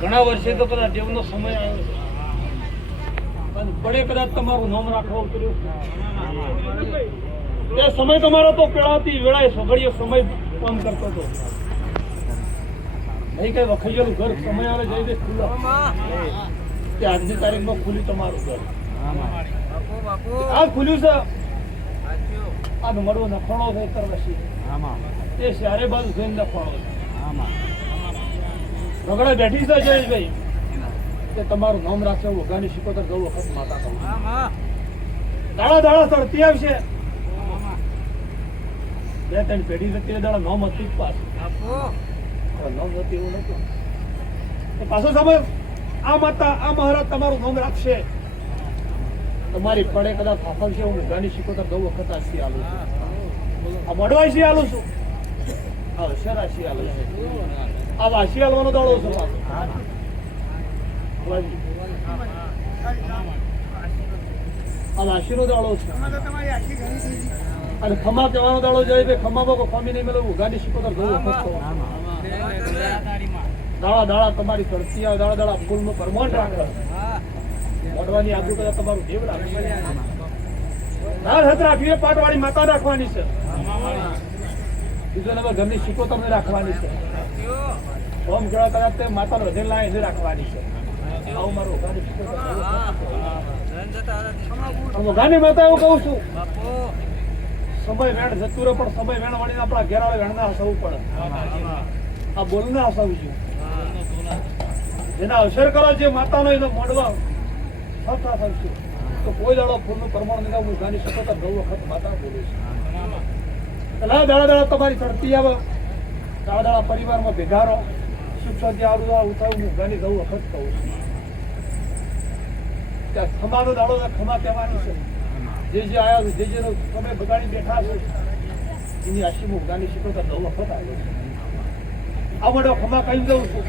ઘણા વર્ષે તો કદાચ દેવનો સમય આવ્યો છે પડે કદાચ તમારું નામ રાખવું કર્યું તે સમય તમારો તો પેળાતી વેળાએ સઘળીયો સમય કામ કરતો હતો નહીં કઈ વખૈયેલું ઘર સમય આવે જઈ દે ખુલ્લો તે આજની તારીખમાં ખુલ્યું તમારું ઘર આ ખુલ્યું છે આ મળવો નખોણો છે તરવસી તે ચારે બાજુ જોઈને નખોણો છે રગડા બેઠી છે જયેશભાઈ કે તમારું નામ રાખશે વઘાની શિકોતર ગૌ વખત માતા કહું દાડા દાડા તળતી આવશે બે ત્રણ પેઢી હતી દાડા નામ હતી જ પાછું નામ નથી એવું નતું પાછો સમય આ માતા આ મહારાજ તમારું નામ રાખશે તમારી પડે કદાચ ફાફવશે હું વઘાની શિકોતર ગૌ વખત આ શી આલું છું આ મડવાઈ શી આલું છું આ શરા શી આલું છું આ વાસી હાલવાનો દાડો છે આ વાસીનો દાડો છે અને ખમા કહેવાનો દાડો જાય ભાઈ ખમામાં કોઈ ખમી નહીં મળે ઉઘાની શિકોતર ગૌ વખત દાડા દાડા તમારી કરતી આવે દાડા દાડા ફૂલનું પરમોન્ટ રાખે મોડવાની આગળ કદાચ તમારું દેવ રાખે દાળ હાથ રાખવી પાટવાળી માતા રાખવાની છે બીજો નંબર ઘરની શિકોતર ને રાખવાની છે ઓમ કેળા કદાચ તે માતાનો વધેલ લાય એને રાખવાની છે આવું મારું વઘાની માતા એવું કહું છું સમય વેણ જતું રહે પણ સમય વેણ વાળીને આપણા ઘેરાળે વેણના હસવું પડે આ બોલને હસાવું છું જેના અવસર કરો જે માતાનો એનો મોડવા થશે તો કોઈ દાડો ફૂલનું પ્રમાણ નહીં હું ગાની શિકોતર ગૌ વખત માતા બોલું છું દાડા દાડા તમારી ચડતી આવે દાડા દાડા પરિવારમાં ભેગા રહો સુખ શાંતિ આવડું ઉઠાવું હું ગાની ગૌ વખત કહું છું ત્યાં ખમાનો દાડો ખમા કહેવાની છે જે આવ્યા છે જે તમે બગાડી બેઠા છે એની આશી હું ગાની શિકોતર ગૌ વખત આવ્યો છે આ બધો ખમા કહી દઉં છું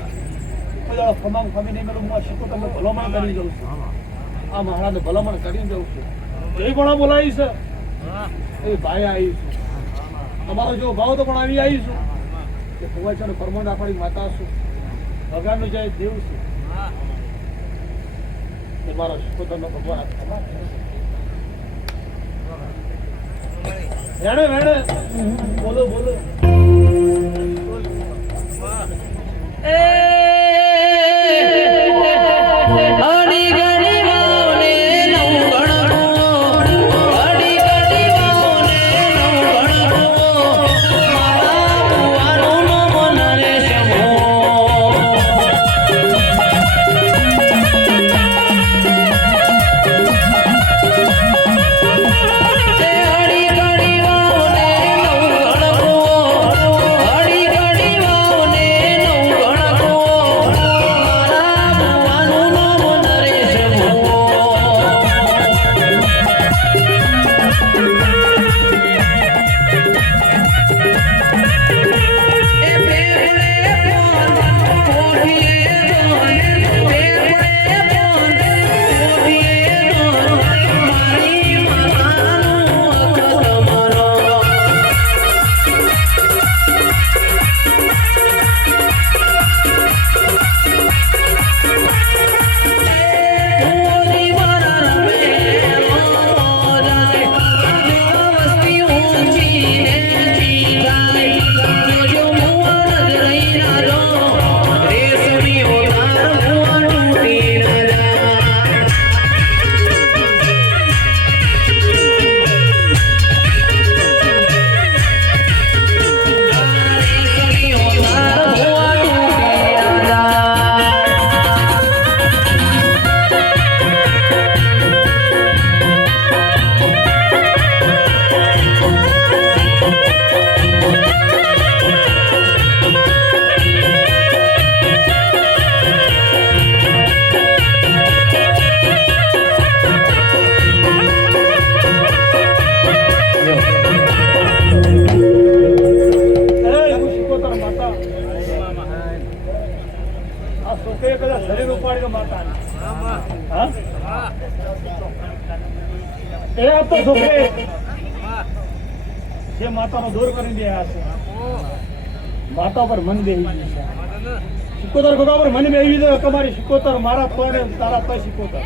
કોઈ દાડો ખમા ખમી નહીં મેળવું હું શિકોતરને ભલામણ કરી દઉં છું આ મહારાજને ભલામણ કરી દઉં છું જે પણ બોલાવી છે એ ભાઈ આવી છું તમારો જો ભાવ તો પણ આવી છું કે કુંવર છે પરમોણ રાખવાની માતા છું ભગવાનનું જય દેવ છું એ મારો શિકોતરનો ભગવાન વેણે વેણે બોલો બોલો હા એ તો છોકરે જે માતાનો દૂર કરી દે છે માતા પર મન બેહી ગયું છે સિકોતર ગોગા પર મન બેહી ગયું તમારી સિકોતર મારા તોડે તારા તો સિકોતર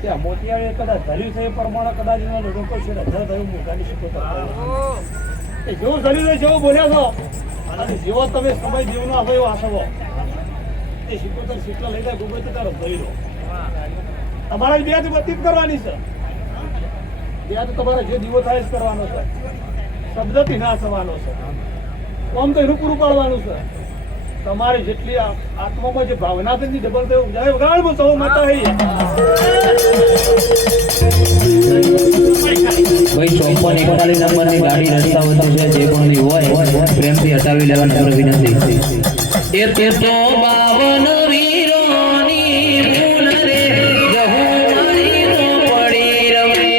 ત્યાં મોતિયાળે કદાચ ધર્યું છે એ પ્રમાણે કદાચ એના લોકો છે ધર થયું મોટાની સિકોતર જેવું ધર્યું છે જેવું બોલ્યા છો અને જેવો તમે સમય જીવનો હશો એવો આશવો એ સિકોતર શીખલા લઈ જાય ગોગો તારો ધરી લો તમારે બે જ બતીત કરવાની છે ત્યાં તો તમારે જે દીવો થાય જ કરવાનો છે શબ્દથી ના થવાનો છે આમ તો એનું પૂરું પાડવાનું છે તમારે જેટલી આત્મામાં જે ભાવના છે ડબલ થયું જાય વગાડવું સૌ માતા હૈ ભાઈ 54 41 નંબરની ગાડી રસ્તા વચ્ચે છે જે પણ હોય પ્રેમથી હટાવી લેવાની પૂરી વિનંતી એ તો 52 વીરોની ભૂલ રે જહુમારી નો પડી રમે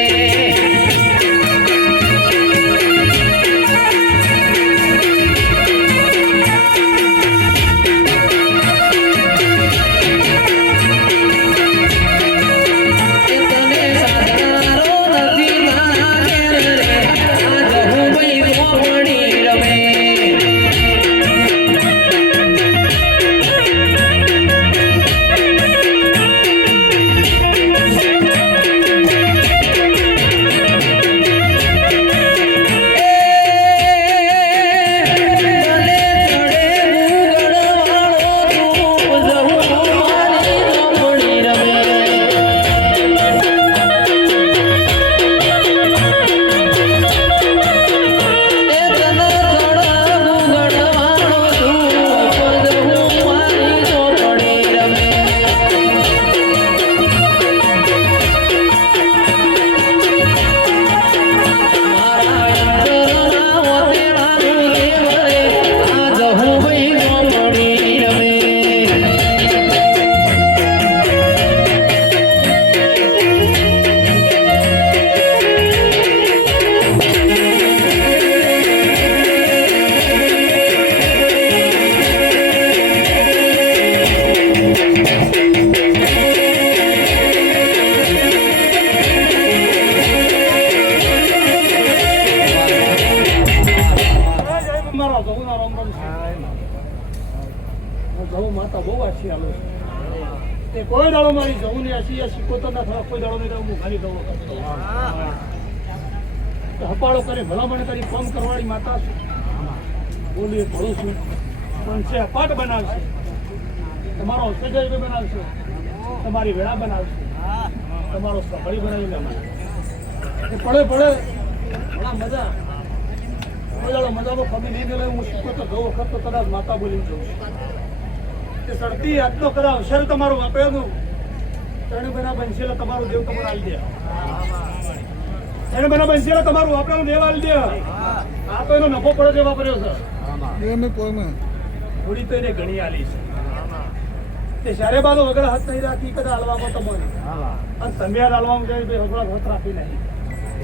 કોઈ દાડો મારી જવું ને આશી સિકોતર ના થવા કોઈ દાડો નહીં હું ખાલી દઉં હપાડો કરે ભલામણ કરી કામ કરવાળી માતા છું બોલીએ ભળું છું પણ છે અપાટ બનાવશે તમારો હોસ્પિટલ બનાવશે તમારી વેળા બનાવશે તમારો સફળી બનાવી લેવાનો પડે પડે ઘણા મજા કોઈ દાડો મજામાં કમી નહીં ગયેલો હું સિકોતર ગયો વખત તો કદાચ માતા બોલી જઉં તે સડતી આજનો કદાચ અવસર તમારું વાપરેલું ત્રણ મહિના બનશેલા તમારું દેવ તમારે આવી દે ત્રણ મહિના બનશેલા તમારું વાપરેલું દેવ આવી દે આ તો એનો નફો પડે જે વાપર્યો છે થોડી તો એને ઘણી આલી છે તે સારે બાદ વગર હાથ નહીં રાખી કદાચ હાલવામાં તમારે અને તમે યાર હાલવામાં જાય ભાઈ વગર હાથ રાખી નહીં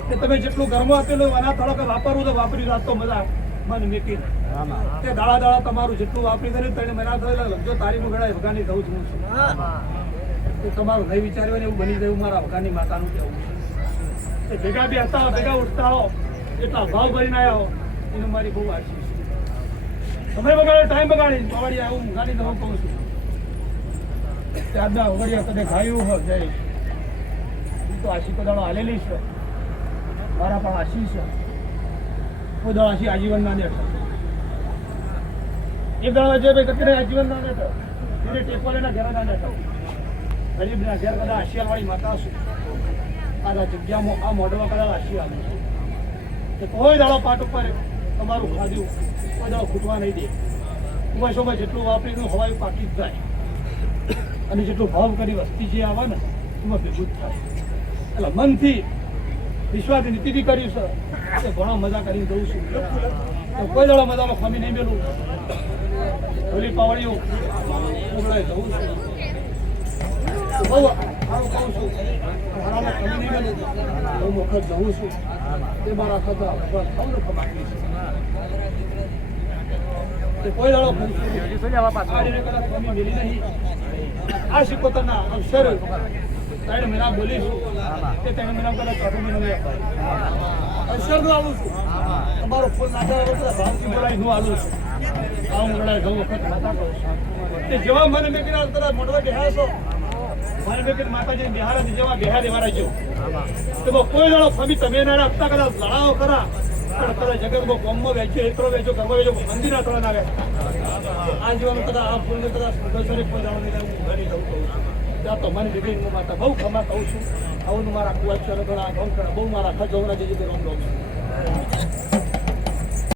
કે તમે જેટલું ઘરમાં આપેલું એના થોડોક વાપરવું તો વાપરી રાખતો મજા મન મેકી તે દાડા દાડા તમારું જેટલું વાપરી કર્યું તેને મહિના થયેલા લગજો તારીખ ગણાય વગાની દઉં છું તો તમારું નહીં વિચાર્યું એવું બની ગયું મારા વગાની માતાનું કેવું છે ભેગા બી હતા ભેગા ઉઠતા હો એટલા ભાવ ભરીને આવ્યા હો એનું મારી બહુ આશીષ સમય બગાડે ટાઈમ બગાડી પવાડી આવું ગાડી દઉં કહું છું ત્યારના વગડિયા કદે ખાયું હોય જય તો આશીષ દાડો હાલેલી છે મારા પણ આશીષ છે કોઈ દાડો આશી આજીવન ના દેઠ એક દાડો જે ભાઈ કતરે આજીવન ના દેઠ એને ટેપોલેના ઘરે ના દેઠ ગરીબના ઘેર કદાચ આશિયાવાળી માતા છું આ જગ્યામાં આ મોઢમાં કદાચ આશિયા આવે કોઈ દાડો પાટ ઉપર તમારું ખાધું કોઈ દાડો ખૂટવા નહીં દે ઉમેશોમાં જેટલું વાપરીનું હવાયું પાકી જ જાય અને જેટલું ભાવ કરી વસ્તી જે આવે ને એમાં ભેગું જ થાય એટલે મનથી વિશ્વાસની નીતિથી કર્યું છે તે ઘણો મજા કરીને દઉં છું તો કોઈ દાડો મજામાં ખામી નહીં મેલું ઓલી પાવડીઓ ઉગડાય દઉં છું બહુ સારું કહું છું મારામાં ખામી નહીં મેલું હું વખત જઉં છું તે મારા ખાતા સૌને ખબર છે તે કોઈ દાડો આ રીતે કદાચ તમે મિલી નહીં આ શિકોતરના અક્ષર 3 મહિના બોલીશું તે 3 મહિના કદાચ 4 મહિના અક્ષર નું આવું છું તમારો ફૂલ નાખ્યા ભાવથી બોલાવી હું આવું છું આવું લડાઈ ઘઉં વખત માતા કહું છું તે જેવા મને મેં કીધા તરત મોટવા બેહાર છો મને મેં કીધું માતાજી બિહાર જેવા બિહાર દેવાના જેવું તો કોઈ દાડો ફમી તમે ના આપતા કદાચ લડાવો ખરા પણ કદાચ જગતમાં કોમમાં વેચ્યો એકલો વેચ્યો ઘરમાં વેચ્યો મંદિર આટલા ના આ જીવન કદાચ આ ફૂલ કદાચ પ્રદર્શને કોઈ દાડો નહીં ઘણી જવું કહું છું ત્યાં તો મને બિગડી માતા બહુ ખમા કહું છું આવું મારા કુવા છે બહુ મારા ખજોરા જે રામ રામ